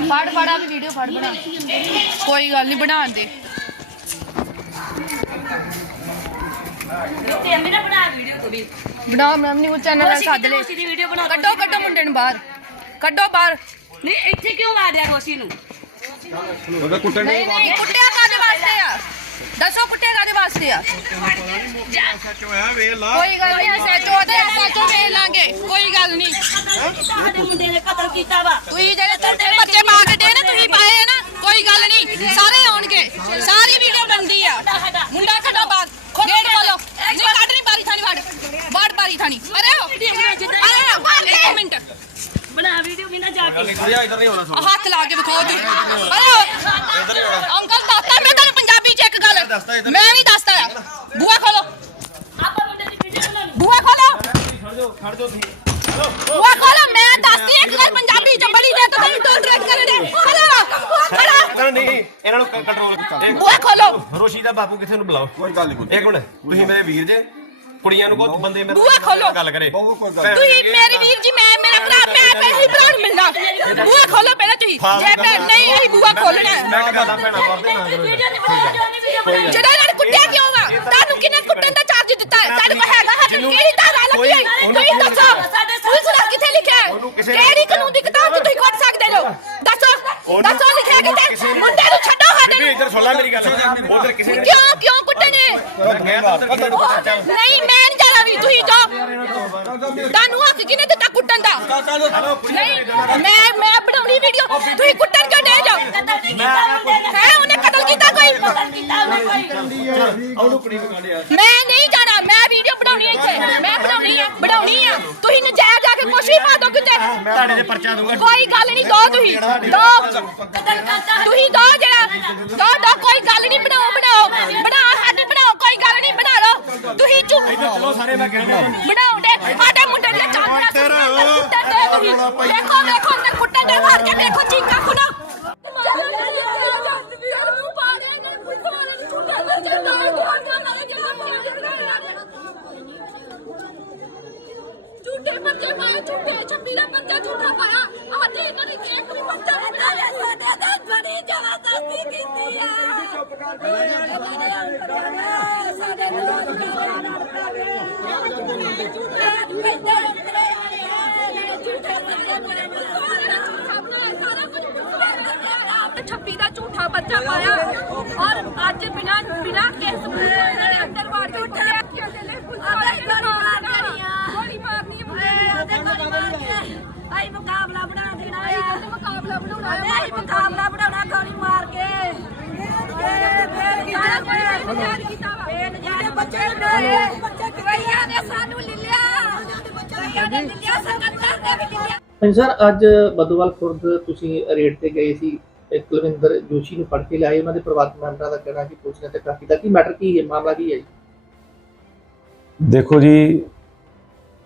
ਫੜ ਫੜਾ ਵੀ ਵੀਡੀਓ ਫੜ ਬਣਾ। ਕੋਈ ਗੱਲ ਨਹੀਂ ਬਣਾਉਣ ਦੇ। ਤੇ ਅੰਮੀ ਨੇ ਬਣਾ ਵੀਡੀਓ ਤੋਂ ਵੀ। ਬਣਾ ਮੈਂ ਨਿਊਜ਼ ਚੈਨਲ ਨਾਲ ਸੱਦ ਲੈ ਦੀ ਵੀਡੀਓ ਬਣਾ ਕੱਢੋ ਕੱਢੋ ਮੁੰਡੇ ਨੂੰ ਬਾਹਰ। ਕੱਢੋ ਬਾਹਰ। ਨਹੀਂ ਇੱਥੇ ਕਿਉਂ ਮਾਰਿਆ ਰੋਸ਼ੀ ਨੂੰ? ਉਹਦਾ ਕੁੱਟਣ ਨਹੀਂ ਨਹੀਂ ਕੁੱਟਿਆ ਕਾਦੇ ਵਾਸਤੇ ਆ? ਦੱਸੋ ਕੁੱਟਿਆ ਕਾਦੇ ਵਾਸਤੇ ਆ? ਸੱਚ ਹੋਇਆ ਵੇ ਲਾ। ਕੋਈ ਗੱਲ ਨਹੀਂ ਦੇ ਐਸਐਚਓ ਵੇਖ ਲਾਂਗੇ? ਕੋਈ ਗੱਲ ਨਹੀਂ। ਸਾਡੇ ਮੁੰਡੇ ਨੇ ਕਤਲ ਕੀਤਾ ਵਾ। ਤੁਸੀਂ ਜਿਹੜੇ ਤੁਹਾਡੇ ਬੱਚੇ ਪਾ ਕੇ ਦੇ ਨੇ ਤੁਸੀਂ ਪਾਏ ਨਾ ਕੋਈ ਗੱਲ ਨਹੀਂ। ਸਾਰੇ ਆਉਣਗੇ। ਸਾਰੀ ਵੀਡੀਓ ਬਣਦੀ ਆ। ਮੁੰਡਾ ਖੜਾ ਬਾਹਰ। ਗੇਟ ਖੋਲੋ। ਨਹੀਂ ਕੱਢ ਨਹੀਂ ਬਾਰੀ ਥਾਣੀ ਵੜ ਵੜ ਬਾਰੀ ਥਾਣੀ। ਅਰੇ ਇੱਕ ਮਿੰਟ। ਬਣਾ ਵੀਡੀਓ ਵੀ ਨਾ ਜਾ ਕੇ। ਕੁੜੀਆ ਇਧਰ ਨਹੀਂ ਹੋਣਾ ਹੱਥ ਲਾ ਕੇ ਵਿਖਾਓ ਤੁਸੀਂ। ਅਰੇ। ਅੰਕਲ ਦੱਸਦਾ ਮੈਂ ਤੁਹਾਨੂੰ ਪੰਜਾਬੀ ਚ ਇੱਕ ਗੱਲ। ਮੈਂ ਨਹੀਂ ਦੱਸਦਾ ਆ ਬੂਆ ਖੋਲੋ ਆਪਾਂ ਮੁੰਡੇ ਦੀ ਵੀਡੀਓ ਬਣਾਉਣੀ ਬੂਆ ਖੋਲੋ ਖੜ ਜਾਓ ਤੁਸੀਂ ਬੂਆ ਖੋਲੋ ਮੈਂ ਦੱਸਦੀ ਇੱਕ ਗੱਲ ਪੰਜਾਬੀ ਚ ਬੜੀ ਦੇ ਤਾਂ ਤੁਸੀਂ ਦੋ ਡਰੈਕ ਕਰ ਦੇ ਖੋਲੋ ਖੜਾ ਇਹਨਾਂ ਨਹੀਂ ਇਹਨਾਂ ਨੂੰ ਕੰਟਰੋਲ ਬੂਆ ਖੋਲੋ। ਰੋਸ਼ੀ ਦਾ ਬਾਪੂ ਕਿੱਥੇ ਨੂੰ ਬੁਲਾਓ? ਕੋਈ ਗੱਲ ਨਹੀਂ ਇੱਕ ਮਿੰਟ। ਤੁਸੀਂ ਮੇਰੇ ਵੀਰ ਜੇ ਕੁੜੀਆਂ ਨੂੰ ਕੋ ਬੰਦੇ ਮੇਰੇ ਬੂਹਾ ਖੋਲੋ। ਗੱਲ ਕਰੇ। ਤੁਸੀਂ ਮੇਰੇ ਵੀਰ ਜੀ ਮੈਂ ਮੇਰਾ ਭਰਾ ਭੈਣ ਹੀ ਭਰਾ ਨੂੰ ਮਿਲਣਾ। ਬੂਆ ਖੋਲੋ ਪਹਿਲਾਂ ਤੁਸੀਂ। ਜੇ ਭੈਣ ਨਹੀਂ ਅਸੀਂ ਬੂਆ ਖੋਲਣਾ। ਮੈਂ ਗੱਲ ਭੈਣਾ ਕਰਦੇ ਨਾ ਜਿਹੜਾ ਇਹਨਾਂ ਨੇ ਕੁੱਟਿਆ ਕਿਉਂ ਵਾ ਤੁਹਾਨੂੰ ਕਿਹਨੇ ਕੁੱਟਣ ਦਾ ਚਾਰਜ ਦਿੱਤਾ ਹੈ ਤੁਹਾਡੇ ਕੋਲ ਹੈਗਾ ਹੱਥ ਕਿਹੜੀ ਧਾਰਾ ਲੱਗੀ ਹੈ ਤੁਸੀਂ ਦੱਸੋ ਪੁਲਿਸ ਦਾ ਕਿੱਥੇ ਲਿਖਿਆ ਹੈ ਕਿਹੜੀ ਕਾਨੂੰਨ ਦੀ ਕਿਤਾਬ 'ਚ ਤੁਸੀਂ ਕੁੱਟ ਸਕਦੇ ਹੋ ਦੱਸੋ ਲਿਖਿਆ ਕਿਤੇ ਮੁੰਡੇ ਨੂੰ ਛੱਡੋ ਸਾਡੇ ਨੂੰ। ਇੱਧਰ ਸੁਣ ਲੈ ਮੇਰੀ ਗੱਲ। ਉਧਰ ਕਿਸੇ ਨੇ ਕਿਉਂ ਕਿਉਂ ਕਿਸੇ ਨੂੰ ਨਹੀਂ ਮੈਂ ਨਹੀਂ ਜਾਣਾ ਵੀ ਤੁਸੀਂ ਜਾਓ। ਤੁਹਾਨੂੰ ਹੱਕ ਕਿਹਨੇ ਦਿੱਤਾ ਕੁੱਟਣ ਦਾ? ਨਹੀਂ ਮੈਂ ਮੈਂ ਬਣਾਉਣੀ ਵੀਡੀਓ ਤੁਸੀਂ ਕੁੱਟਣ ਕਿਉਂ ਦੇ ਜਾਓ ਹੈ ਉਹਨੇ ਕਤਲ ਕੀਤਾ ਕੋਈ? ਮੈਂ ਨਹੀਂ ਜਾਣਾ ਮੈਂ ਵੀਡੀਓ ਬਣਾਉਣੀ ਹੈ ਇੱਥੇ ਮੈਂ ਬਣਾਉਣੀ ਆ ਬਣਾਉਣੀ ਆ ਤੁਸੀਂ ਨਜਾਇਜ਼ ਜਾ ਕੇ ਕੁਛ ਵੀ ਪਾ ਦੋ ਕਿਤੇ। ਤੁਹਾਡੇ ਦੇ ਪਰਚਾ ਦੂੰਗਾ ਕੋਈ ਗੱਲ ਨਹੀਂ ਦੋ ਤੁਸੀਂ। ਦੋ। ਕਤਲ ਕਰਤਾ ਤੁਸੀਂ ਦੋ ਜਿਹੜਾ ਦੋ ਦੋ ਕੋਈ ਗੱਲ ਨਹੀਂ ਬਣਾਓ ਬਣਾਓ। ਬਣਾਓ ਸਾਡੇ ਬਣਾਓ ਕੋਈ ਗੱਲ ਨਹੀਂ ਬਣਾ ਲਓ। ਤੁਸੀਂ ਚੁੱਪ ਚਲੋ ਸਾਰੇ ਮੈਂ ਕਹਿਣਾ। ਬਣਾਓ ਦੇ ਸਾਡੇ ਮੁੰਡੇ ਦੀਆਂ ਚਾਦਰਾਂ ਕੁੱਟਣ ਦੇ ਤੁਸੀਂ। ਦੇਖੋ ਦੇਖੋ ਤੇ ਕੁੱਟਣ ਦੇ ਮਾਰ ਕੇ ਦੇਖੋ ਚੀਕਾਂ ਸੁਣੋ ਝੂਠੇ ਛੱਬੀ ਦਾ ਬੱਚਾ ਝੂਠਾ ਪਾਇਆ ਆਦੇ ਇਹਨਾਂ ਨੇ ਇੱਕ ਨੂੰ ਬੱਚਾ ਬਣਾਇਆ ਸਾਡੇ ਦਾ ਬੜੀ ਜ਼ਬਰਦਸਤੀ ਕੀਤੀ ਹੈ ਸਾਡੇ ਛੱਪੀ ਦਾ ਝੂਠਾ ਬੱਚਾ ਪਾਇਆ ਔਰ ਅੱਜ ਬਿਨਾ ਬਿਨਾ ਕਿਸ ਇਹਨਾਂ ਨੇ ਅੰਦਰ ਵਾੜ ਕੇ ਉੱਠਿਆ ਆਦੇ ਗੋਲੀ ਮਾਰ ਗੋਲੀ ਮਾਰਨੀ ਹੈ ਆਦੇ ਗੋਲੀ ਮਾਰ ਕੇ ਆਈ ਮੁਕਾਬਲਾ ਬਣਾ ਦੇਣਾ ਹੈ ਮੁਕਾਬਲਾ ਬਣਾਉਣਾ ਹੈ ਆਈ ਮੁਕਾਬਲਾ ਬਣਾਉਣਾ ਗੋਲੀ ਮਾਰ ਕੇ। ਇਹ ਫੇਰ ਸਾਰਾ ਕੁਝ ਨਜਾਇਜ਼ ਕੀਤਾ ਵਾ। ਬੇਨਜਾਇਜ਼ ਬੱਚੇ ਨੇ ਬੱਚੇ ਕਈਆਂ ਨੇ ਸਾਨੂੰ ਲਿਲਿਆ ਕਈਆਂ ਨੇ ਲਿਲਿਆ ਸੰਗਤਾਂ ਨੇ ਵੀ ਲਿਲਿਆ ਹਾਂਜੀ ਸਰ ਅੱਜ ਬਦੋਵਾਲ ਖੁਰਦ ਤੁਸੀਂ ਰੇਡ ਤੇ ਗਏ ਸੀ। ਇੱਕ ਕੁਲਵਿੰਦਰ ਜੋਸ਼ੀ ਨੂੰ ਫੜ ਕੇ ਲਿਆਏ। ਉਹਨਾਂ ਦੇ ਪਰਿਵਾਰਕ ਮੈਂਬਰਾਂ ਦਾ ਕਹਿਣਾ ਕਿ ਪੁਲਿਸ ਨੇ ਤੇ ਕਾਫੀ ਦਾ ਕੀ ਮੈਟਰ ਕੀ ਹੈ? ਮਾਮਲਾ ਕੀ ਹੈ ਜੀ? ਦੇਖੋ ਜੀ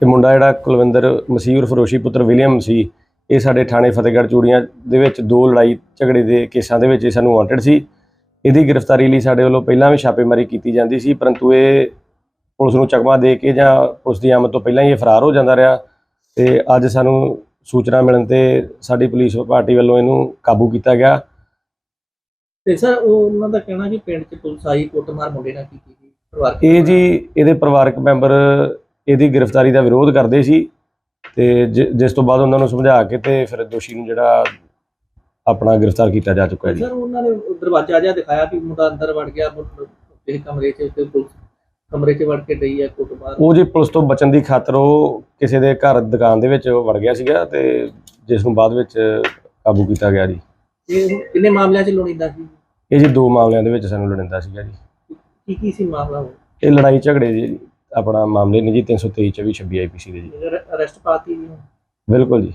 ਇਹ ਮੁੰਡਾ ਜਿਹੜਾ ਕੁਲਵਿੰਦਰ ਮਸੀਹ ਫਰੋਸ਼ੀ ਪੁੱਤਰ ਵਿਲੀਅਮ ਸੀ ਇਹ ਸਾਡੇ ਥਾਣੇ ਫਤਿਹਗੜ੍ਹ ਚੂੜੀਆਂ ਦੇ ਵਿੱਚ ਦੋ ਲੜਾਈ ਝਗੜੇ ਦੇ ਕੇਸਾਂ ਦੇ ਵਿੱਚ ਇਹ ਸਾਨੂੰ ਵਾਂਟਡ ਸੀ। ਇਹਦੀ ਗ੍ਰਿਫਤਾਰੀ ਲਈ ਸਾਡੇ ਵੱਲੋਂ ਪਹਿਲਾਂ ਵੀ ਛਾਪੇਮਾਰੀ ਕੀਤੀ ਜਾਂਦੀ ਸੀ ਪਰੰਤੂ ਇਹ ਪੁਲਿਸ ਨੂੰ ਚਕਮਾ ਦੇ ਕੇ ਜਾਂ ਪੁਲਿਸ ਦੀ ਆਮਦ ਤੋਂ ਪਹਿਲਾਂ ਹੀ ਇਹ ਫਰਾਰ ਹੋ ਜਾਂਦਾ ਰਿਹਾ ਤੇ ਅੱਜ ਸਾਨੂੰ ਸੂਚਨਾ ਮਿਲਣ ਤੇ ਸਾਡੀ ਪੁਲਿਸ ਪਾਰਟੀ ਵੱਲੋਂ ਇਹਨੂੰ ਕਾਬੂ ਕੀਤਾ ਗਿਆ। ਤੇ ਸਰ ਉਹ ਉਹਨਾਂ ਦਾ ਕਹਿਣਾ ਕਿ ਪਿੰਡ 'ਚ ਪੁਲਿਸ ਆਈ ਕੁੱਟਮਾਰ ਮੁੰਡੇ ਨਾਲ ਕੀਤੀ ਗਈ ਪਰਿਵਾਰਕ ਇਹ ਜੀ ਇਹਦੇ ਪਰਿਵਾਰਕ ਮੈਂਬਰ ਇਹਦੀ ਗ੍ਰਿਫਤਾਰੀ ਦਾ ਵਿਰੋਧ ਕਰਦੇ ਸੀ ਤੇ ਜਿਸ ਤੋਂ ਬਾਅਦ ਉਹਨਾਂ ਨੂੰ ਸਮਝਾ ਕੇ ਤੇ ਫਿਰ ਦੋਸ਼ੀ ਨੂੰ ਜਿਹੜਾ ਆਪਣਾ ਗ੍ਰਿਫਤਾਰ ਕੀਤਾ ਜਾ ਚੁੱਕਾ ਹੈ ਜੀ। ਸਰ ਉਹਨਾਂ ਨੇ ਦਰਵਾਜ਼ਾ ਜਿਹਾ ਦਿਖਾਇਆ ਕਿ ਮੁੰਡਾ ਅੰਦਰ ਵੜ ਗਿਆ ਇਹ ਕਮਰੇ 'ਚ ਤੇ ਪੁਲਿਸ ਕਮਰੇ 'ਚ ਵੜ ਕੇ ਡਈ ਹੈ ਕੁੱਟਮਾਰ ਉਹ ਜੀ ਪੁਲਿਸ ਤੋਂ ਬਚਣ ਦੀ ਖਾਤਰ ਉਹ ਕਿਸੇ ਦੇ ਘਰ ਦੁਕਾਨ ਦੇ ਵਿੱਚ ਵੜ ਗਿਆ ਸੀਗਾ ਤੇ ਜਿਸ ਨੂੰ ਬਾਅਦ ਵਿੱਚ ਕਾਬੂ ਕੀਤਾ ਗਿਆ ਜੀ। ਇਹ ਕਿੰਨੇ ਮਾਮਲਿਆਂ 'ਚ ਲੋੜੀਂਦਾ ਸੀ? ਇਹ ਜੀ ਦੋ ਮਾਮਲਿਆਂ ਦੇ ਵਿੱਚ ਸਾਨੂੰ ਲੜਿੰਦਾ ਸੀਗਾ ਜੀ। ਕੀ ਕੀ ਸੀ ਮਾਮਲਾ ਉਹ? ਇਹ ਲੜਾਈ ਝਗੜੇ ਜੀ। ਆਪਣਾ ਮਾਮਲੇ ਨੇ ਜੀ 323 24 26 ਆਈਪੀਸੀ ਦੇ ਜੀ। ਅਰੈਸਟ ਪਾਤੀ ਬਿਲਕੁਲ ਜੀ।